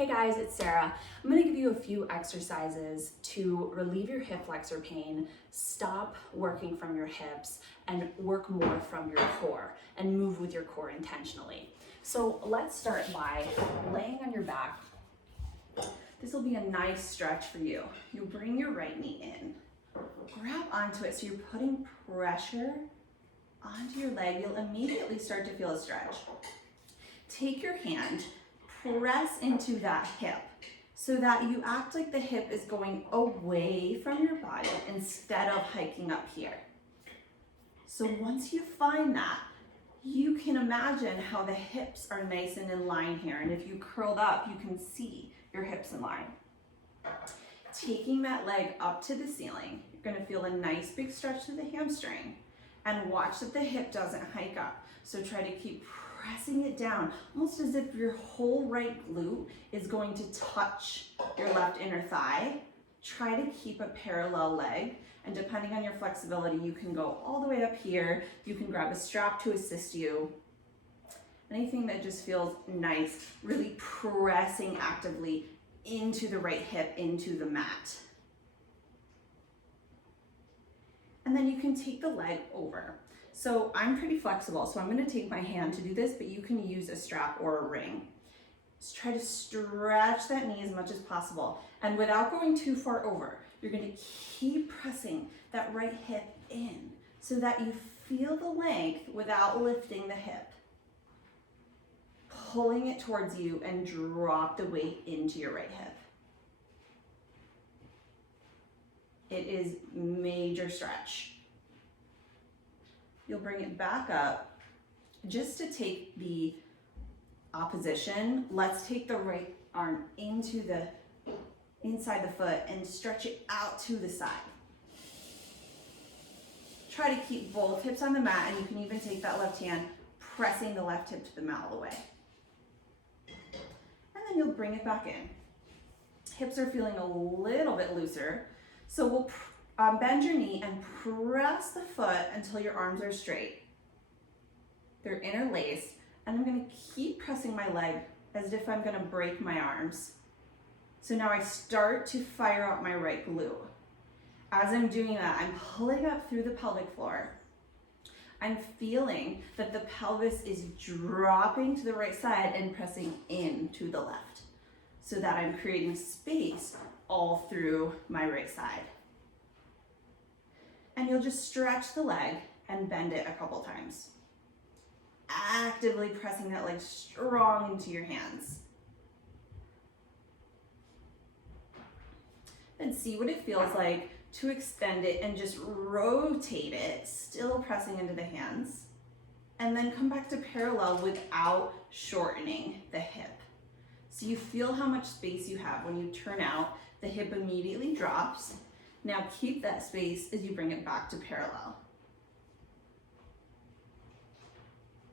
Hey guys, it's Sarah. I'm going to give you a few exercises to relieve your hip flexor pain, stop working from your hips, and work more from your core and move with your core intentionally. So let's start by laying on your back. This will be a nice stretch for you. You'll bring your right knee in, grab onto it so you're putting pressure onto your leg. You'll immediately start to feel a stretch. Take your hand, press into that hip so that you act like the hip is going away from your body instead of hiking up here. So once you find that, you can imagine how the hips are nice and in line here. And if you curled up, you can see your hips in line. Taking that leg up to the ceiling, you're gonna feel a nice big stretch to the hamstring and watch that the hip doesn't hike up. So try to keep pressing it down, almost as if your whole right glute is going to touch your left inner thigh. Try to keep a parallel leg, and depending on your flexibility, you can go all the way up here. You can grab a strap to assist you. Anything that just feels nice, really pressing actively into the right hip, into the mat. And then you can take the leg over. So I'm pretty flexible, so I'm gonna take my hand to do this, but you can use a strap or a ring. Just try to stretch that knee as much as possible. And without going too far over, you're gonna keep pressing that right hip in so that you feel the length without lifting the hip. Pulling it towards you and drop the weight into your right hip. It is major stretch. You'll bring it back up. Just to take the opposition, let's take the right arm into the inside the foot and stretch it out to the side. Try to keep both hips on the mat, and you can even take that left hand, pressing the left hip to the mat all the way. And then you'll bring it back in. Hips are feeling a little bit looser, so we'll bend your knee and press the foot until your arms are straight. They're interlaced, and I'm gonna keep pressing my leg as if I'm gonna break my arms. So now I start to fire up my right glute. As I'm doing that, I'm pulling up through the pelvic floor. I'm feeling that the pelvis is dropping to the right side and pressing into the left, so that I'm creating space all through my right side. And you'll just stretch the leg and bend it a couple times. Actively pressing that leg strong into your hands. And see what it feels like to extend it and just rotate it, still pressing into the hands. And then come back to parallel without shortening the hip. So you feel how much space you have. When you turn out, the hip immediately drops. Now keep that space as you bring it back to parallel.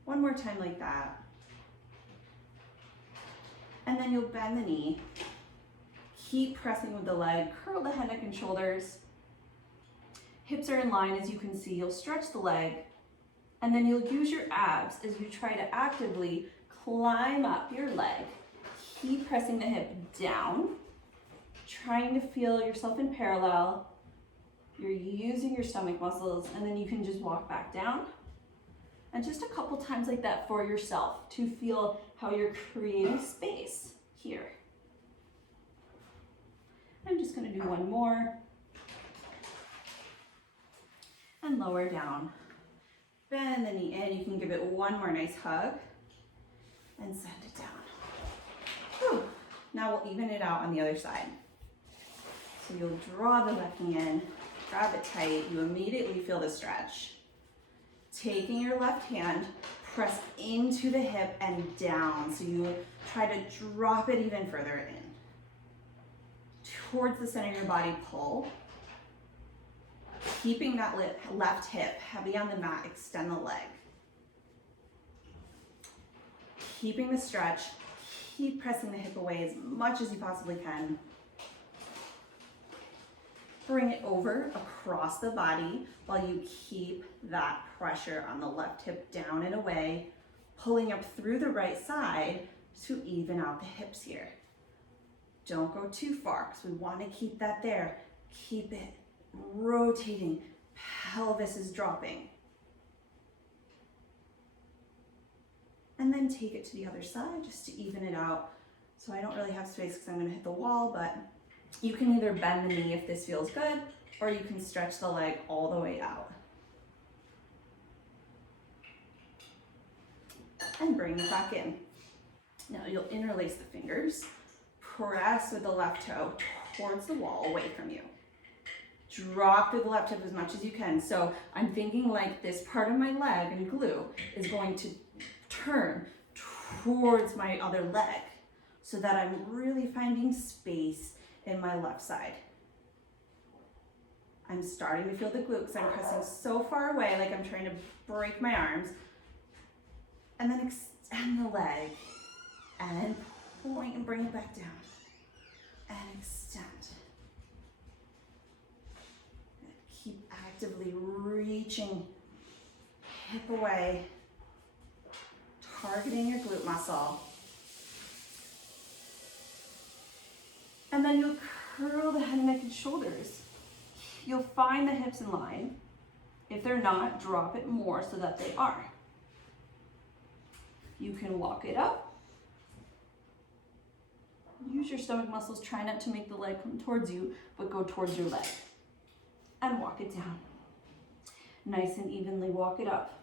One more time like that. And then you'll bend the knee. Keep pressing with the leg, curl the head, neck, and shoulders. Hips are in line, as you can see. You'll stretch the leg, and then you'll use your abs as you try to actively climb up your leg. Keep pressing the hip down, trying to feel yourself in parallel. You're using your stomach muscles, and then you can just walk back down. And just a couple times like that for yourself to feel how you're creating space here. I'm just gonna do one more. And lower down. Bend the knee in. You can give it one more nice hug and send it down. Whew. Now we'll even it out on the other side. So you'll draw the left knee in, grab it tight. You immediately feel the stretch. Taking your left hand, press into the hip and down. So you try to drop it even further in. Towards the center of your body, pull. Keeping that left hip heavy on the mat, extend the leg. Keeping the stretch, keep pressing the hip away as much as you possibly can. Bring it over across the body while you keep that pressure on the left hip down and away, pulling up through the right side to even out the hips here. Don't go too far because we want to keep that there. Keep it rotating. Pelvis is dropping. And then take it to the other side just to even it out. So I don't really have space because I'm going to hit the wall, but you can either bend the knee if this feels good, or you can stretch the leg all the way out. And bring it back in. Now you'll interlace the fingers, press with the left toe towards the wall away from you. Drop through the left hip as much as you can. So I'm thinking like this part of my leg and glute is going to turn towards my other leg so that I'm really finding space in my left side. I'm starting to feel the glute because I'm pressing so far away, like I'm trying to break my arms. And then extend the leg and point and bring it back down and extend. Keep actively reaching hip away, targeting your glute muscle. And then you'll curl the head, neck, and shoulders. You'll find the hips in line. If they're not, drop it more so that they are. You can walk it up. Use your stomach muscles. Try not to make the leg come towards you, but go towards your leg. And walk it down. Nice and evenly walk it up.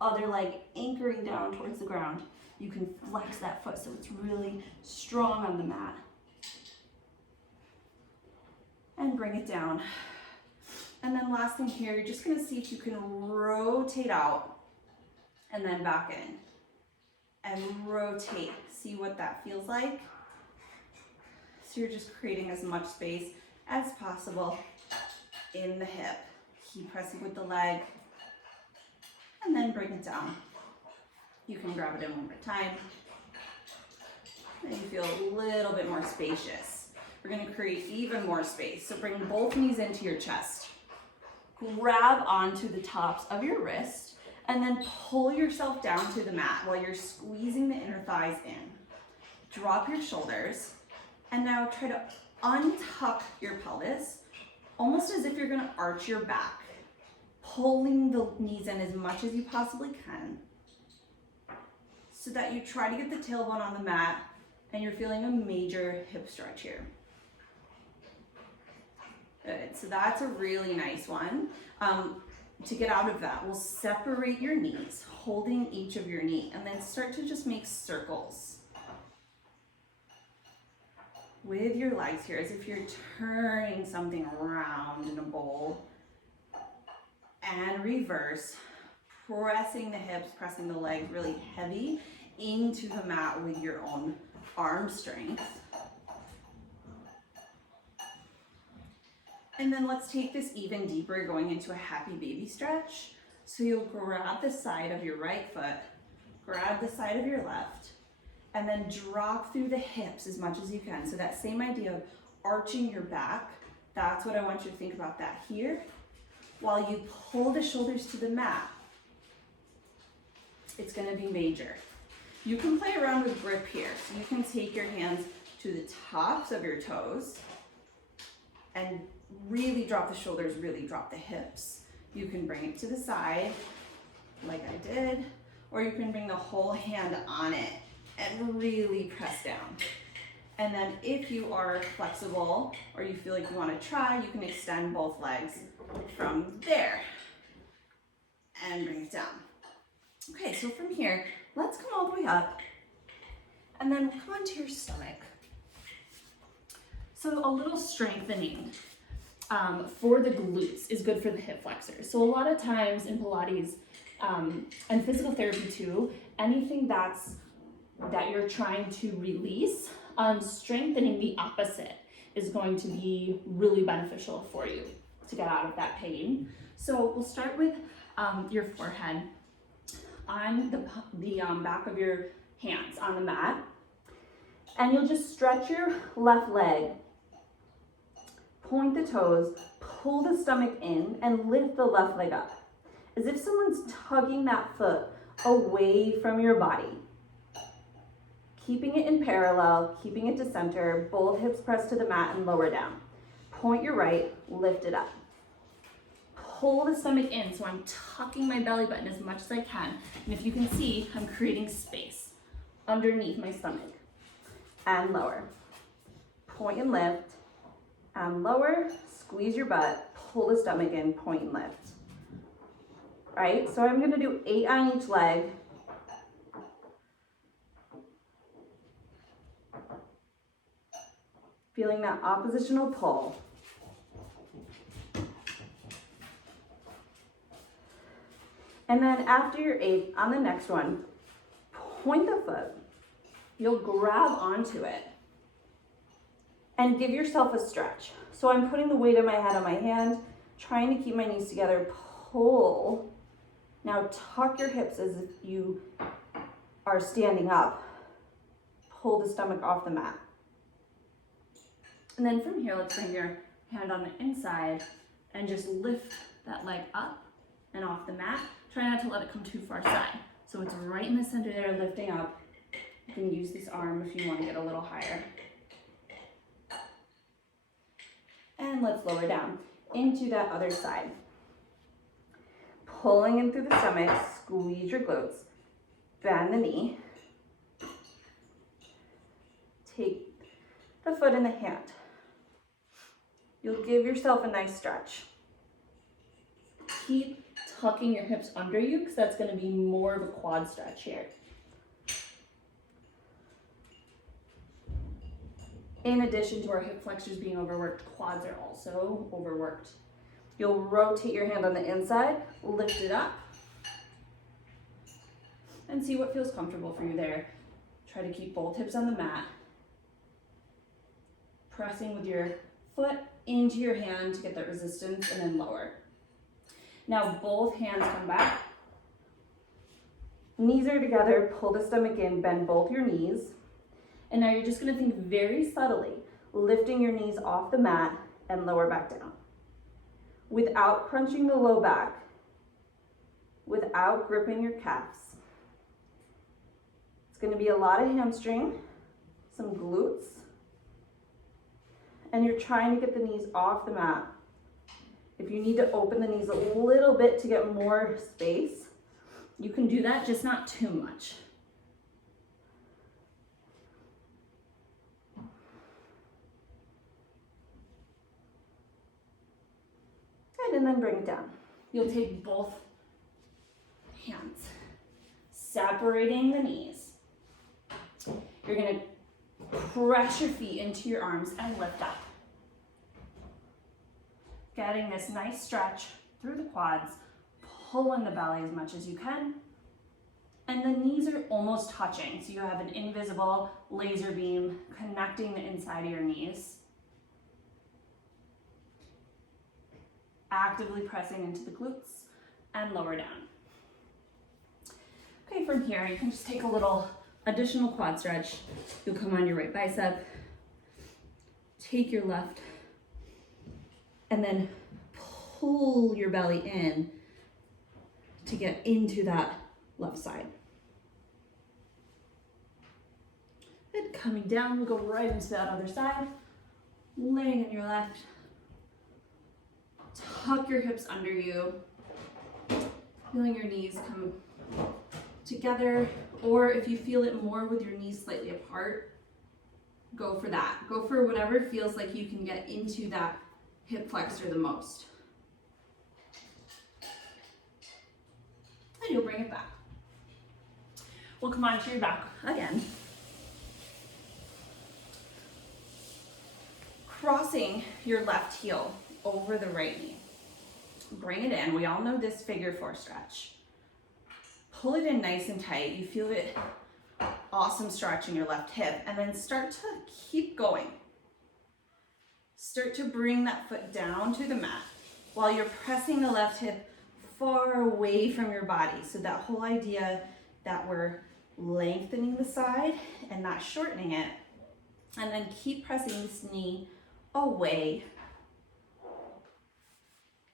Other leg anchoring down towards the ground. You can flex that foot so it's really strong on the mat. And bring it down. And then last thing here, you're just gonna see if you can rotate out and then back in. And rotate. See what that feels like. So you're just creating as much space as possible in the hip. Keep pressing with the leg. And then bring it down. You can grab it in one more time. And you feel a little bit more spacious. We're gonna create even more space. So bring both knees into your chest. Grab onto the tops of your wrist and then pull yourself down to the mat while you're squeezing the inner thighs in. Drop your shoulders and now try to untuck your pelvis, almost as if you're gonna arch your back, pulling the knees in as much as you possibly can so that you try to get the tailbone on the mat and you're feeling a major hip stretch here. Good, so that's a really nice one. To get out of that, we'll separate your knees, holding each of your knee, and then start to just make circles with your legs here, as if you're turning something around in a bowl. And reverse, pressing the hips, pressing the legs really heavy into the mat with your own arm strength. And then let's take this even deeper, going into a happy baby stretch. So you'll grab the side of your right foot, grab the side of your left, and then drop through the hips as much as you can. So that same idea of arching your back, that's what I want you to think about that here. While you pull the shoulders to the mat, it's gonna be major. You can play around with grip here. So you can take your hands to the tops of your toes and really drop the shoulders, really drop the hips. You can bring it to the side like I did, or you can bring the whole hand on it and really press down. And then if you are flexible or you feel like you want to try, you can extend both legs from there and bring it down. Okay, so from here, let's come all the way up and then come onto your stomach. So a little strengthening for the glutes is good for the hip flexors. So a lot of times in Pilates and physical therapy too, anything that you're trying to release, strengthening the opposite is going to be really beneficial for you to get out of that pain. So we'll start with your forehead on the back of your hands on the mat, and you'll just stretch your left leg. Point the toes, pull the stomach in, and lift the left leg up. As if someone's tugging that foot away from your body. keeping it in parallel, keeping it to center, both hips pressed to the mat and lower down. Point your right, lift it up. Pull the stomach in, so I'm tucking my belly button as much as I can. And if you can see, I'm creating space underneath my stomach. And lower. Point and lift, and lower, squeeze your butt, pull the stomach in, point and lift. All right, so I'm gonna do 8 on each leg. Feeling that oppositional pull. And then after your 8, on the next one, point the foot. You'll grab onto it and give yourself a stretch. So I'm putting the weight of my head on my hand, trying to keep my knees together, pull. Now tuck your hips as if you are standing up. Pull the stomach off the mat. And then from here, let's bring your hand on the inside and just lift that leg up and off the mat. Try not to let it come too far side. So it's right in the center there, lifting up. You can use this arm if you want to get a little higher. And let's lower down into that other side. Pulling in through the stomach, squeeze your glutes, bend the knee. Take the foot in the hand. You'll give yourself a nice stretch. Keep tucking your hips under you because that's going to be more of a quad stretch here. In addition to our hip flexors being overworked, quads are also overworked. You'll rotate your hand on the inside, lift it up, and see what feels comfortable for you there. Try to keep both hips on the mat. Pressing with your foot into your hand to get that resistance, and then lower. Now both hands come back. Knees are together, pull the stomach in, bend both your knees. And now you're just gonna think very subtly, lifting your knees off the mat and lower back down. Without crunching the low back, without gripping your calves. It's gonna be a lot of hamstring, some glutes, and you're trying to get the knees off the mat. If you need to open the knees a little bit to get more space, you can do that, just not too much. Good, and then bring it down. You'll take both hands, separating the knees. You're gonna press your feet into your arms and lift up. Getting this nice stretch through the quads, pulling the belly as much as you can. And the knees are almost touching, so you have an invisible laser beam connecting the inside of your knees. Actively pressing into the glutes and lower down. Okay, from here, you can just take a little additional quad stretch. You'll come on your right bicep, take your left, and then pull your belly in to get into that left side. Then coming down, we'll go right into that other side, laying on your left. Tuck your hips under you, feeling your knees come together, or if you feel it more with your knees slightly apart, go for that. Go for whatever feels like you can get into that hip flexor the most. And you'll bring it back. We'll come onto your back again. Crossing your left heel over the right knee. Bring it in. We all know this figure 4 stretch. Pull it in nice and tight. You feel it, awesome stretch in your left hip, and then start to keep going. Start to bring that foot down to the mat while you're pressing the left hip far away from your body. So that whole idea that we're lengthening the side and not shortening it, and then keep pressing this knee away.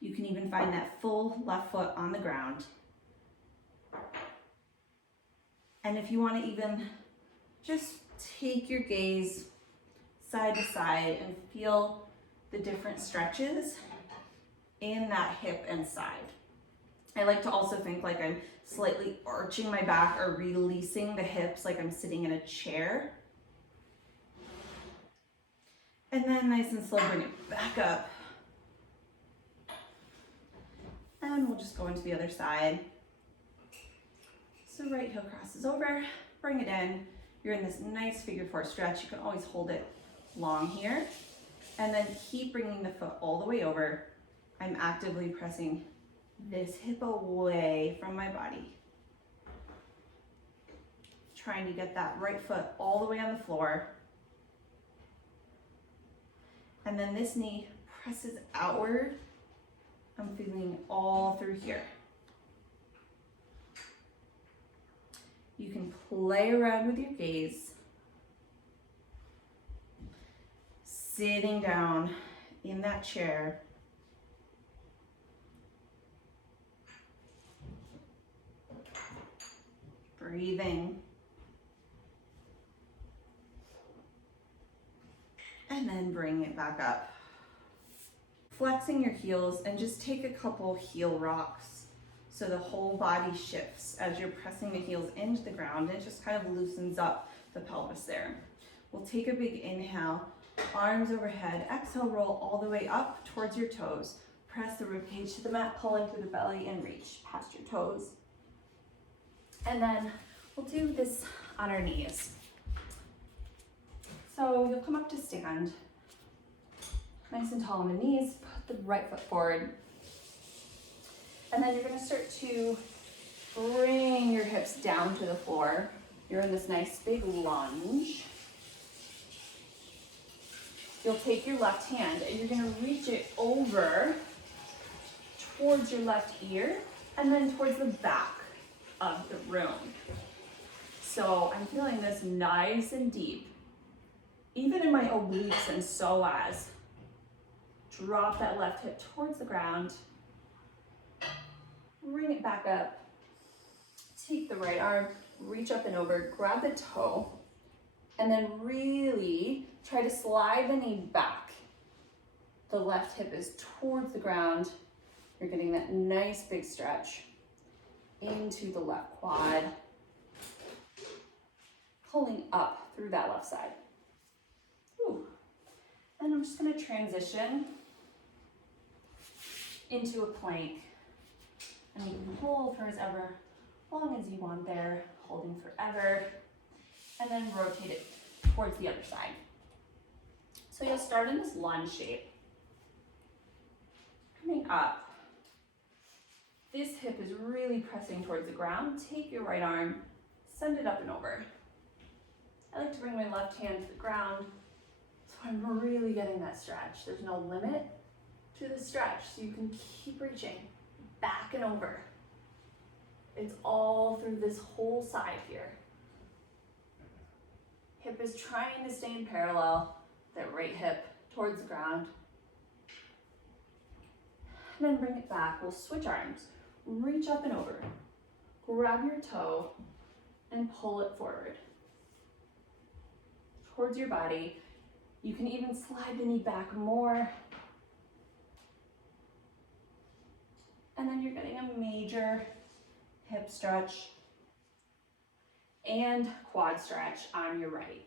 You can even find that full left foot on the ground. And if you want to even just take your gaze side to side and feel the different stretches in that hip and side. I like to also think like I'm slightly arching my back or releasing the hips like I'm sitting in a chair. And then nice and slow, bring it back up. And we'll just go into the other side. So right heel crosses over, bring it in. You're in this nice figure four stretch. You can always hold it long here. And then keep bringing the foot all the way over. I'm actively pressing this hip away from my body. Trying to get that right foot all the way on the floor. And then this knee presses outward. I'm feeling all through here. You can play around with your gaze. Sitting down in that chair. Breathing. And then bring it back up. Flexing your heels and just take a couple heel rocks so the whole body shifts as you're pressing the heels into the ground. It just kind of loosens up the pelvis there. We'll take a big inhale, arms overhead. Exhale, roll all the way up towards your toes. Press the ribcage to the mat, pull in through the belly and reach past your toes. And then we'll do this on our knees. So you'll come up to stand, nice and tall on the knees, put the right foot forward. And then you're gonna start to bring your hips down to the floor. You're in this nice big lunge. You'll take your left hand and you're gonna reach it over towards your left ear and then towards the back of the room. So I'm feeling this nice and deep. Even in my obliques and psoas, drop that left hip towards the ground, bring it back up, take the right arm, reach up and over, grab the toe, and then really try to slide the knee back. The left hip is towards the ground. You're getting that nice big stretch into the left quad, pulling up through that left side. Ooh. And I'm just gonna transition into a plank. And you can hold for as ever long as you want there, holding forever. And then rotate it towards the other side. So you'll start in this lunge shape. Coming up. This hip is really pressing towards the ground. Take your right arm, send it up and over. I like to bring my left hand to the ground. So I'm really getting that stretch. There's no limit to the stretch, so you can keep reaching back and over. It's all through this whole side here. Hip is trying to stay in parallel, that right hip towards the ground. And then bring it back. We'll switch arms. Reach up and over. Grab your toe and pull it forward towards your body. You can even slide the knee back more. And then you're getting a major hip stretch and quad stretch on your right.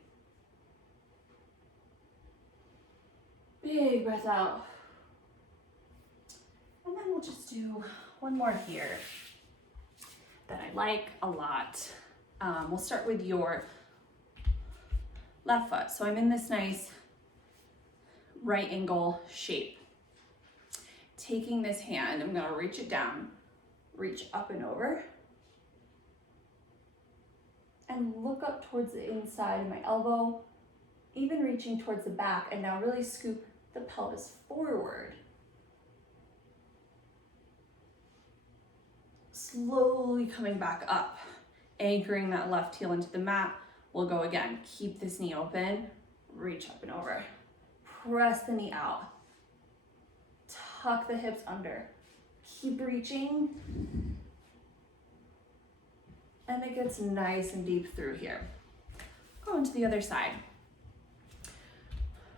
Big breath out. And then we'll just do one more here that I like a lot. We'll start with your left foot. So I'm in this nice right angle shape. Taking this hand, I'm gonna reach it down, reach up and over, and look up towards the inside of my elbow, even reaching towards the back, and now really scoop the pelvis forward. Slowly coming back up, anchoring that left heel into the mat. We'll go again. Keep this knee open, reach up and over. Press the knee out. Tuck the hips under. Keep reaching. And it gets nice and deep through here. Go into the other side.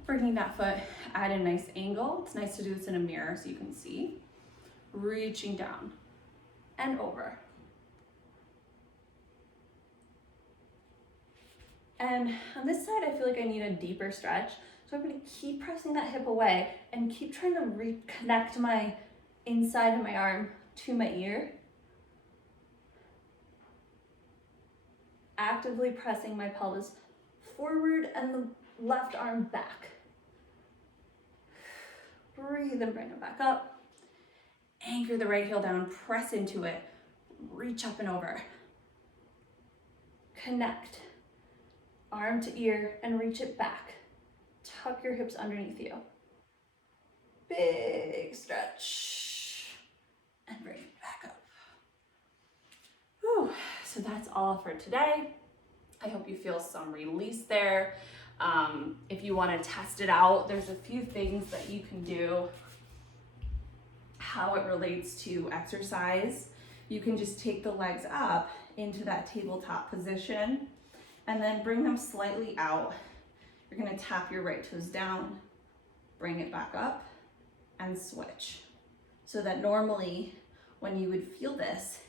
Bringing that foot at a nice angle. It's nice to do this in a mirror so you can see. Reaching down and over. And on this side, I feel like I need a deeper stretch. So I'm gonna keep pressing that hip away and keep trying to reconnect my inside of my arm to my ear. Actively pressing my pelvis forward and the left arm back. Breathe and bring it back up. Anchor the right heel down, press into it. Reach up and over. Connect. Arm to ear and reach it back. Tuck your hips underneath you. Big stretch. And bring it back up. Whew. So that's all for today. I hope you feel some release there. If you want to test it out, there's a few things that you can do. How it relates to exercise. You can just take the legs up into that tabletop position and then bring them slightly out. You're going to tap your right toes down, bring it back up, and switch. So that normally when you would feel this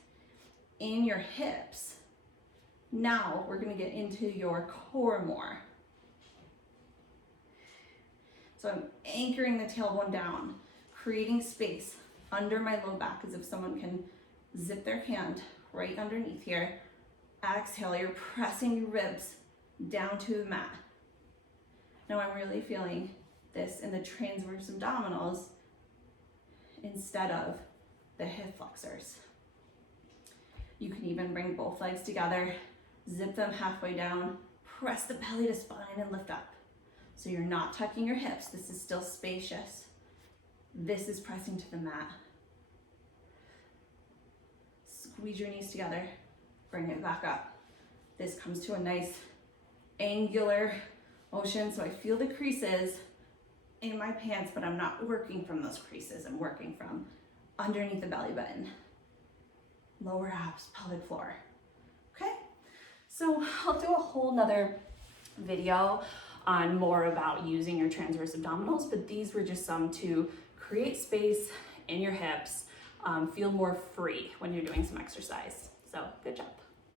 in your hips, now we're going to get into your core more. So I'm anchoring the tailbone down, creating space under my low back as if someone can zip their hand right underneath here. Exhale, you're pressing your ribs down to the mat. Now I'm really feeling this in the transverse abdominals instead of the hip flexors. You can even bring both legs together, zip them halfway down, press the belly to spine and lift up. So you're not tucking your hips, this is still spacious. This is pressing to the mat. Squeeze your knees together, bring it back up. This comes to a nice angular motion, so I feel the creases in my pants, but I'm not working from those creases. I'm working from underneath the belly button, lower abs, pelvic floor. Okay, so I'll do a whole nother video on more about using your transverse abdominals, but these were just some to create space in your hips, feel more free when you're doing some exercise. So good job.